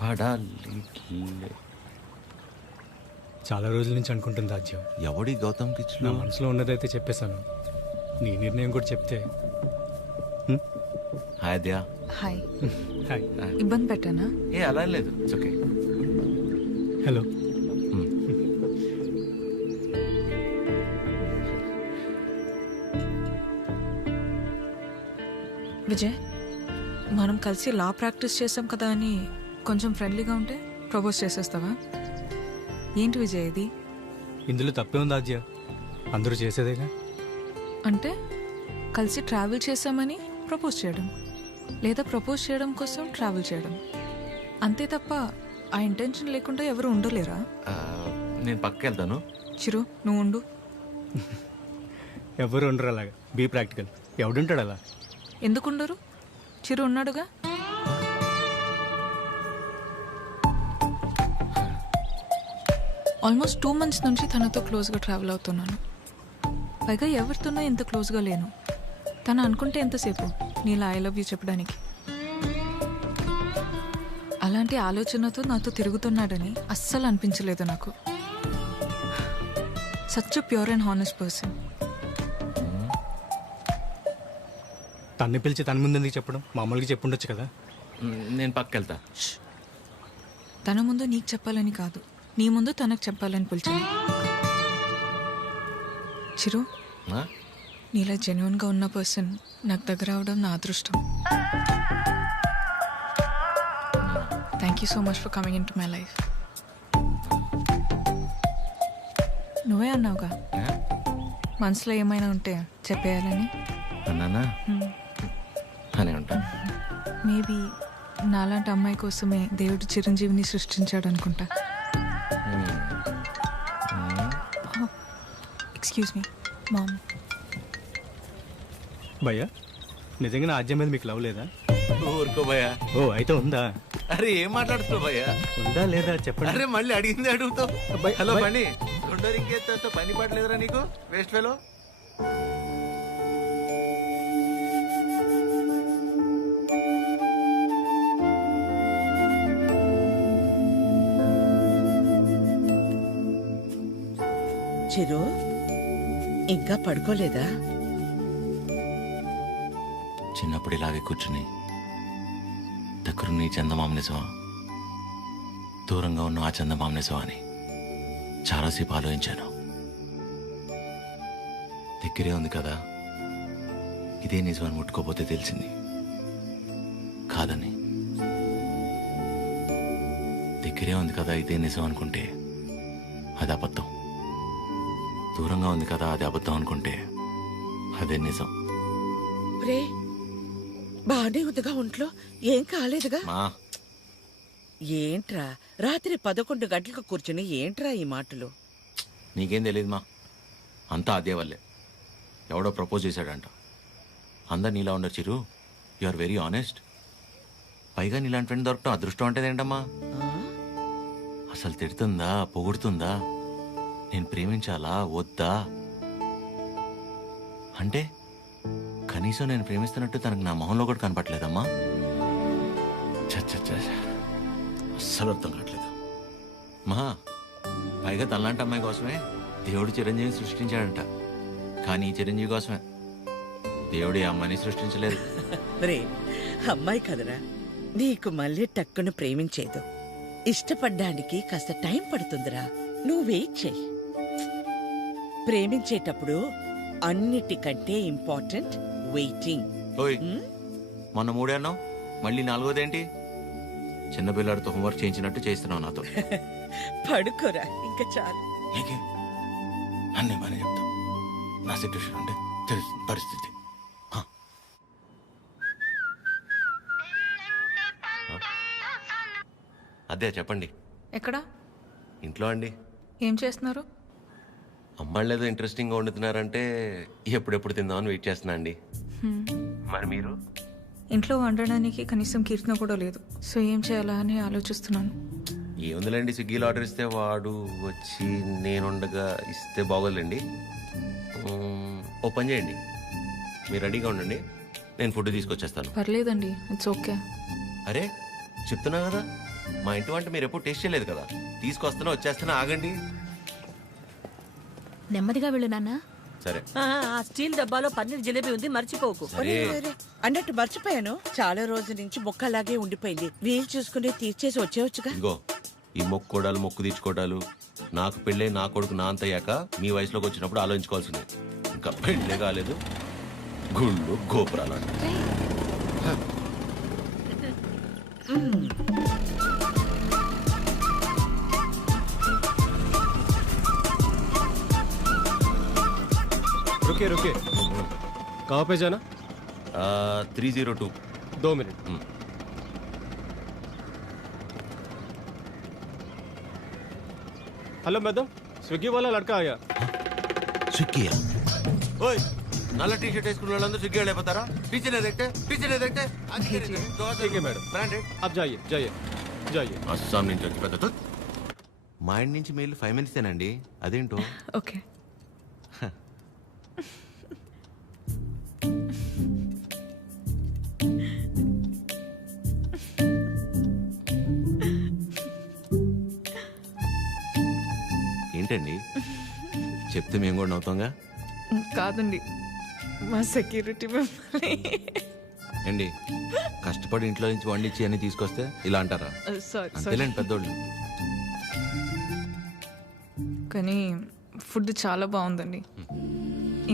పడాలి. చాలా రోజుల నుంచి అనుకుంటుంది రాజ్యం. ఎవడి గౌతమ్కి నా ఇచ్చిన? మనసులో ఉన్నదైతే చెప్పేశాను. నీ నిర్ణయం కూడా చెప్తే. హాయ్ దయా. హాయ్. హాయ్. ఇబ్బంది పెట్టానా? ఏ అలా లేదు, ఇట్స్ ఓకే. హలో. విజయ్, మనం కలిసి లా ప్రాక్టీస్ చేసాం కదా అని కొంచెం ఫ్రెండ్లీగా ఉంటే ప్రపోజ్ చేసేస్తావా? ఏంటి విజయ్ ఇది? ఇందులో తప్పే ఉంది రాజ్య, అందరూ చేసేదేగా. అంటే కలిసి ట్రావెల్ చేసామని ప్రపోజ్ చేయడం, లేదా ప్రపోజ్ చేయడం కోసం ట్రావెల్ చేయడం, అంతే తప్ప ఆ ఇంటెన్షన్ లేకుండా ఎవరు ఉండలేరా? నేను పక్కకి వెళ్తాను. చిరు, నువ్వు ఉండు. ఎవరు ఉండరు అలాగా. Be practical. ఎవడుంటాడు అలా? ఎందుకుండరు? చిరు ఉన్నాడుగా. ఆల్మోస్ట్ 2 months నుంచి తనతో క్లోజ్గా ట్రావెల్ అవుతున్నాను. పైగా ఎవరితోనో ఎంత క్లోజ్గా లేను. తను అనుకుంటే ఎంతసేపు నీలా ఐ లవ్ యూ చెప్పడానికి. అలాంటి ఆలోచనతో నాతో తిరుగుతున్నాడని అస్సలు అనిపించలేదు నాకు. Such pure and honest person. తన్ని పిలిచి తన ముందు ఎందుకు చెప్పడం? మామూలుగా చెప్పుండొచ్చు కదా. నేను పక్కకి వెళ్తా. తన ముందు నీకు చెప్పాలని కాదు, నీ ముందు తనకు చెప్పాలని పిలిచాను. చిరు, నీలా జెన్యున్గా ఉన్న పర్సన్ నాకు దగ్గర అవడం నా అదృష్టం. Thank you so much for coming in to my life. నువ్వే అన్నావుగా మనసులో ఏమైనా ఉంటే చెప్పేయాలని. అన్నానా అని ఉంటాను. మేబీ నాలాంటి అమ్మాయి కోసమే దేవుడు చిరంజీవిని సృష్టించాడు అనుకుంటా. Excuse me ma'am. భయ్యా, నిజంగా నా రాజ్యం మీద మీకు లవ్ లేదా? ఊరుకో భయ్యా. ఓ అయితే ఉందా? అరే ఏం మాట్లాడుతున్నావు భయ్యా? ఉందా లేదా చెప్పండి. అరే మళ్ళీ అడిగింది అడుగుతావు. భయ్- హలో భయ్- బండి, గుండె ఇంకేస్తా పని పడలేదురా నీకు? Waste fellow. చిరు, ఇంకా పడుకోలేదా? చిన్నప్పుడు ఇలాగే కూర్చుని దగ్గరున్న ఈ చందమామ నిజమా, దూరంగా ఉన్న ఆ చందమామ నిజమా అని చాలాసేపు ఆలోచించాను. దగ్గరే ఉంది కదా, ఇదే నిజమని ముట్టుకోపోతే తెలిసింది కాదని. దగ్గరే ఉంది కదా ఇదే నిజం అనుకుంటే అది అబద్ధం. దూరంగా ఉంది కదా అది అబద్ధం అనుకుంటే అదే నిజం. రే, బానే ఉందిగా ఒంట్లో? ఏం కాలేదుగా? మా ఏంట్రా రాత్రి 11 గంటలకు కూర్చుని ఏంట్రా ఈ మాటలు? నీకేం తెలియదు మా, అంతా అదే వల్లే. ఎవడో ప్రపోజ్ చేశాడంట. అందరు నీలా ఉండరు చిరు, యు ఆర్ వెరీ ఆనెస్ట్. పైగా నీలాంటి ఫ్రెండ్ దొరకటం అదృష్టం అంటే ఏంటమ్మా? అసలు తిడుతుందా, పొగుడుతుందా, నేను ప్రేమించాలా వద్దా అంటే కనీసం నేను ప్రేమిస్తున్నట్టు తనకు నా మొహంలో కూడా కనపట్లేదమ్మా. అస్సలు అర్థం కావట్లేదు మహా. పైగా తనలాంటి అమ్మాయి కోసమే దేవుడు చిరంజీవిని సృష్టించాడంట. కానీ ఈ చిరంజీవి కోసమే దేవుడు ఈ అమ్మాయిని సృష్టించలేదు. రే, అమ్మాయి కదరా, నీకు మళ్ళీ టక్కును ప్రేమించేదు. ఇష్టపడ్డానికి కాస్త టైం పడుతుందిరా, నువ్వు వెయిట్ చెయ్యి. ప్రేమించేటప్పుడు అన్నిటికంటే ఇంపార్టెంట్ వెయిటింగ్. ఓయ్, మొన్న 3 అన్నావు, మళ్ళీ 4వదేంటి? చిన్నపిల్లాడితో హోంవర్క్ చేయించినట్టు చేస్తున్నావు నాతో. పడుకోరా, ఇంకా చాలు. నీకే అన్నీ బాగానే చెప్తాం. నా సిట్యుయేషన్ అంటే తెలుస్తుంది పరిస్థితి. అదే చెప్పండి. ఎక్కడ? ఇంట్లో అండి. ఏం చేస్తున్నారు? అమ్మాళ్ళు ఏదో ఇంట్రెస్టింగ్గా వండుతున్నారంటే ఎప్పుడెప్పుడు తిందామని వెయిట్ చేస్తున్నా అండి. మరి మీరు? ఇంట్లో వండడానికి కనీసం కీర్తన కూడా లేదు. సో ఏం చేయాలా అని ఆలోచిస్తున్నాను. ఏముందిలేండి, స్విగ్గీలో ఆర్డర్ ఇస్తే వాడు వచ్చి నేను ఉండగా ఇస్తే బాగోలేండి. ఓ పని చేయండి, మీరు రెడీగా ఉండండి, నేను ఫుడ్ తీసుకొచ్చేస్తాను. పర్లేదండి, ఇట్స్ ఓకే. అరే చెప్తున్నా కదా, మా ఇంటి వంట మీరు ఎప్పుడు టేస్ట్ చేయలేదు కదా. తీసుకొస్తున్నా వచ్చేస్తున్నా, ఆగండి. నెమ్మదిగా వెళ్ళు నాన్న. సరే ఆ స్టీల్ డబ్బాలో పన్నీర్ జిలేబీ ఉంది, మర్చిపోకు. సరే. అన్నట్టు మర్చిపోయాను, చాలా రోజుల నుంచి బొక్క అలాగే ఉండిపోయింది. వీలు చూసుకుని తీర్చేసి వచ్చేవచ్చుగా. ఇగో ఈ మొక్కుకోడాలు మొక్కు తీర్చుకోవడాలు నాకు పెళ్ళే నా కొడుకు నా అంత అయ్యాక మీ వయసులోకి వచ్చినప్పుడు ఆలోచించుకోవాల్సిందే. ఇంకా పెళ్ళే కాలేదు, గుళ్ళు గోపురాలు అంట. रुके रुके कहाँ पे जाना? 302. 2 मिनट. हेलो मैडम, स्विगी वाला लड़का आया. స్విగ్గీ ఓయ్ నల్ల టీ షర్ట్ వేసుకున్న వాళ్ళందరూ స్విగ్గీ వాళ్ళు అయిపోతారా? టీచర్ ఏదైతే ठीक है मैडम, బ్రాండెడ్. आप जाइए जाइए जाइए. అస్సాం నుంచి వచ్చి పెద్ద తుత్. మా ఇంటి నుంచి మీరు 5 మినిట్సేనండి. అదేంటో ఓకే. ఏంటండి చెప్తే మేము కూడా నవ్వుతాంగా. కాదండి, మా సెక్యూరిటీ మిమ్మల్ని ఏండి కష్టపడి ఇంట్లో నుంచి వండించి అన్ని తీసుకొస్తే ఇలా అంటారా? సారీ అంతేలేండి పెద్దోళ్ళు. కానీ ఫుడ్ చాలా బాగుందండి.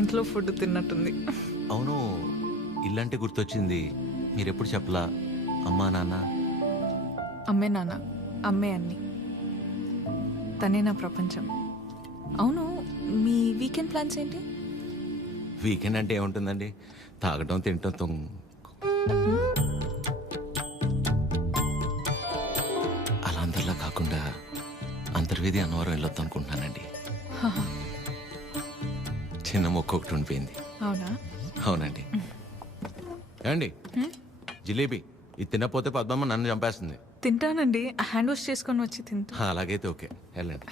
ఇంట్లో ఫుడ్ తిన్నట్టుంది. అవును, ఇల్లంటే గుర్తొచ్చింది. మీరెప్పుడు చెప్పలా అమ్మా నాన్న? అమ్మే నాన్న, అమ్మే అన్ని. తనే నా ప్రపంచం. అవును, మీ వీకెండ్ ప్లాన్స్ ఏంటి? వీకెండ్ అంటే ఏముంటుందండి, తాగటం తినటం అలా అందరిలా కాకుండా అంతర్వేది అన్నవరం వెళ్ళొద్దు అనుకుంటున్నానండి. చిన్న మొక్క ఒకటి ఉండిపోయింది. అవునా? అవునండి. ఏమండి జిలేబీ ఇది తినపోతే పద్మమ్మ నన్ను చంపేస్తుంది. తింటానండి, హ్యాండ్ వాష్ చేసుకొని వచ్చి తింటా. అలాగైతే ఓకే, వెళ్ళండి.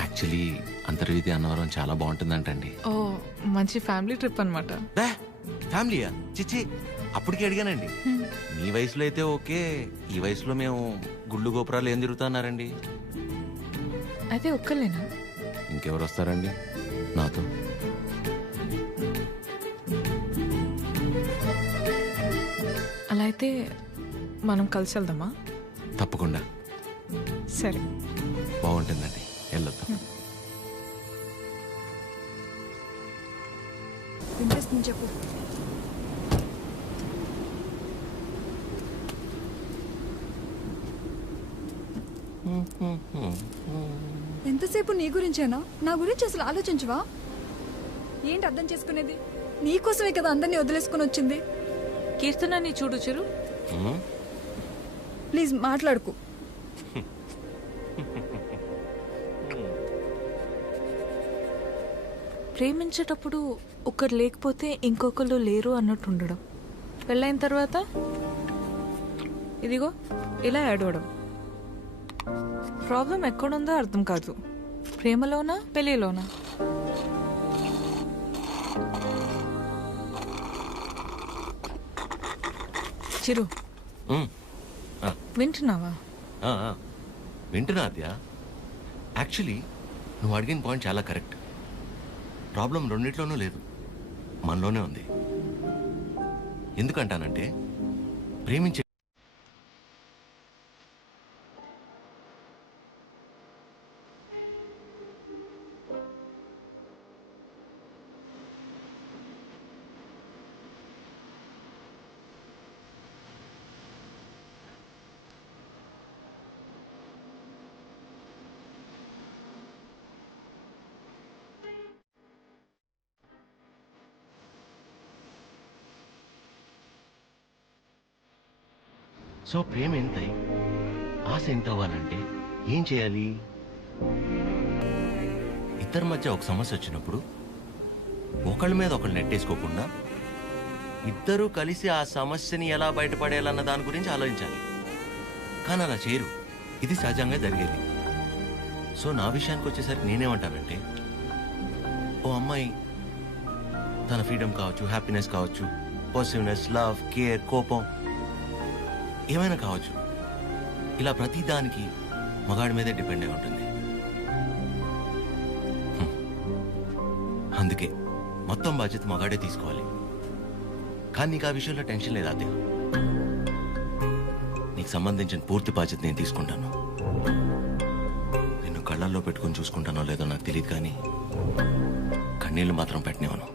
యాక్చువల్లీ అంతర్వేది అన్నవరం చాలా బాగుంటుందంటండి. ఓ, మంచి ఫ్యామిలీ ట్రిప్ అనమాట. ఫ్యామిలీయా? చిచ్చి, అప్పటికి అడిగానండి. మీ వయసులో అయితే ఓకే, ఈ వయసులో మేము గుళ్ళు గోపురాలు ఏం తిరుగుతున్నారండి. అయితే ఒక్కలేనా? ఇంకెవరు వస్తారండి నాతో? అలా అయితే మనం కలిసి వెళ్దామా? తప్పకుండా, సరే. బాగుంటుందండి, వెళ్ళొద్దాం. వినిపిస్తుంది, చెప్పు. ఎంతసేపు నీ గురించేనా? నా గురించి అసలు ఆలోచించవా? ఏంటి అర్థం చేసుకునేది? నీకోసమే కదా అందరినీ వదిలేసుకుని వచ్చింది. కీర్తనని చూడు చిరు. ప్లీజ్ మాట్లాడుకు. ప్రేమించేటప్పుడు ఒకరు లేకపోతే ఇంకొకరు లేరు అన్నట్టు ఉండడం, పెళ్ళైన తర్వాత ఇదిగో ఇలా ఏడవడం. ప్రాబ్లం ఎక్కడుందో అర్థం కాదు. ప్రేమలోనా పెళ్ళిలోనా? చిరు, వింటున్నావా? వింటున్నా అద్యా. యాక్చువల్లీ నువ్వు అడిగిన పాయింట్ చాలా కరెక్ట్. ప్రాబ్లం రెండిట్లోనూ లేదు, మనలోనే ఉంది. ఎందుకంటానంటే ప్రేమించే సో ప్రేమ ఎంత, ఆశ ఎంత అవ్వాలంటే ఏం చేయాలి? ఇద్దరి మధ్య ఒక సమస్య వచ్చినప్పుడు ఒకళ్ళ మీద ఒకళ్ళు నెట్టేసుకోకుండా ఇద్దరూ కలిసి ఆ సమస్యని ఎలా బయటపడేయాలన్న దాని గురించి ఆలోచించాలి. కానీ అలా చేయరు, ఇది సహజంగా జరిగేది. సో నా విషయానికి వచ్చేసరికి నేనేమంటానంటే ఓ అమ్మాయి తన ఫ్రీడమ్ కావచ్చు, హ్యాపీనెస్ కావచ్చు, పాజిటివ్నెస్, లవ్, కేర్, కోపం ఏమైనా కావచ్చు, ఇలా ప్రతి దానికి మగాడి మీదే డిపెండ్ అయి ఉంటుంది. అందుకే మొత్తం బాధ్యత మగాడే తీసుకోవాలి. కానీ నీకు ఆ విషయంలో టెన్షన్ లేదు అదే. నీకు సంబంధించిన పూర్తి బాధ్యత నేను తీసుకుంటాను. నిన్ను కళ్ళల్లో పెట్టుకుని చూసుకుంటానో లేదో నాకు తెలియదు, కానీ కన్నీళ్లు మాత్రం పెట్టనివ్వను.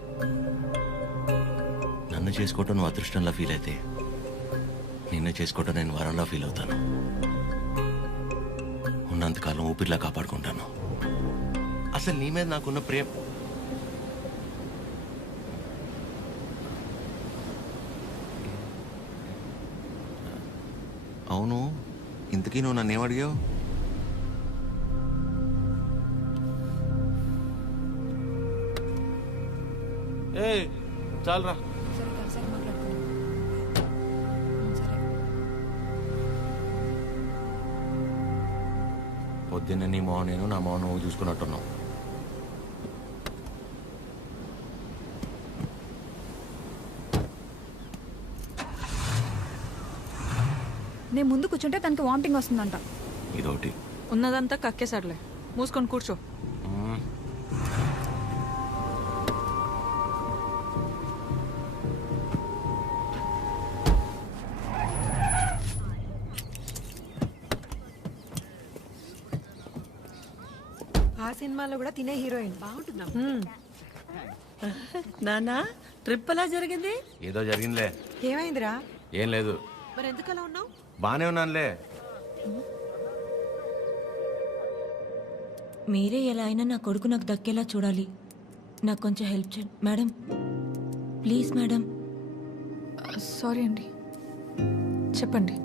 నన్ను చేసుకోవటం నువ్వు అదృష్టంలా ఫీల్ అయితే నిన్ను చేసుకోవటం నేను వరంలా ఫీల్ అవుతాను. ఉన్నంతకాలం ఊపిరిలా కాపాడుకుంటాను. అసలు నీ మీద నాకున్న ప్రేమ అవును. ఇంతకీ నువ్వు నన్ను ఏమడిగావు? ఏ చాలరా. సరే కలిసాక మాట్లాడుకుందాం. సరే. పొద్దున్న నీ మొహం నేను, నా మొహం నువ్వు చూసుకున్నట్టున్నావు. నేను ముందు కూర్చుంటే తనకి వామిటింగ్ వస్తుందంట. ఇదొకటి. ఉన్నదంతా కక్కేసాడులే, మూసుకొని కూర్చో. ఆ సినిమాలో కూడా తినే హీరోయిన్ బాగుంటుందా? నానా ట్రిప్ ఎలా జరిగింది? ఏదో జరిగిందిలే. ఏమైందిరా? ఏం లేదు, మరి ఎందుకలా ఉన్నావు? బానే ఉన్నానులే. మీరే ఎలా అయినా నా కొడుకు నాకు దక్కేలా చూడాలి. నాకు కొంచెం హెల్ప్ చేయండి మేడం, ప్లీజ్ మేడం. సారీ అండి, చెప్పండి.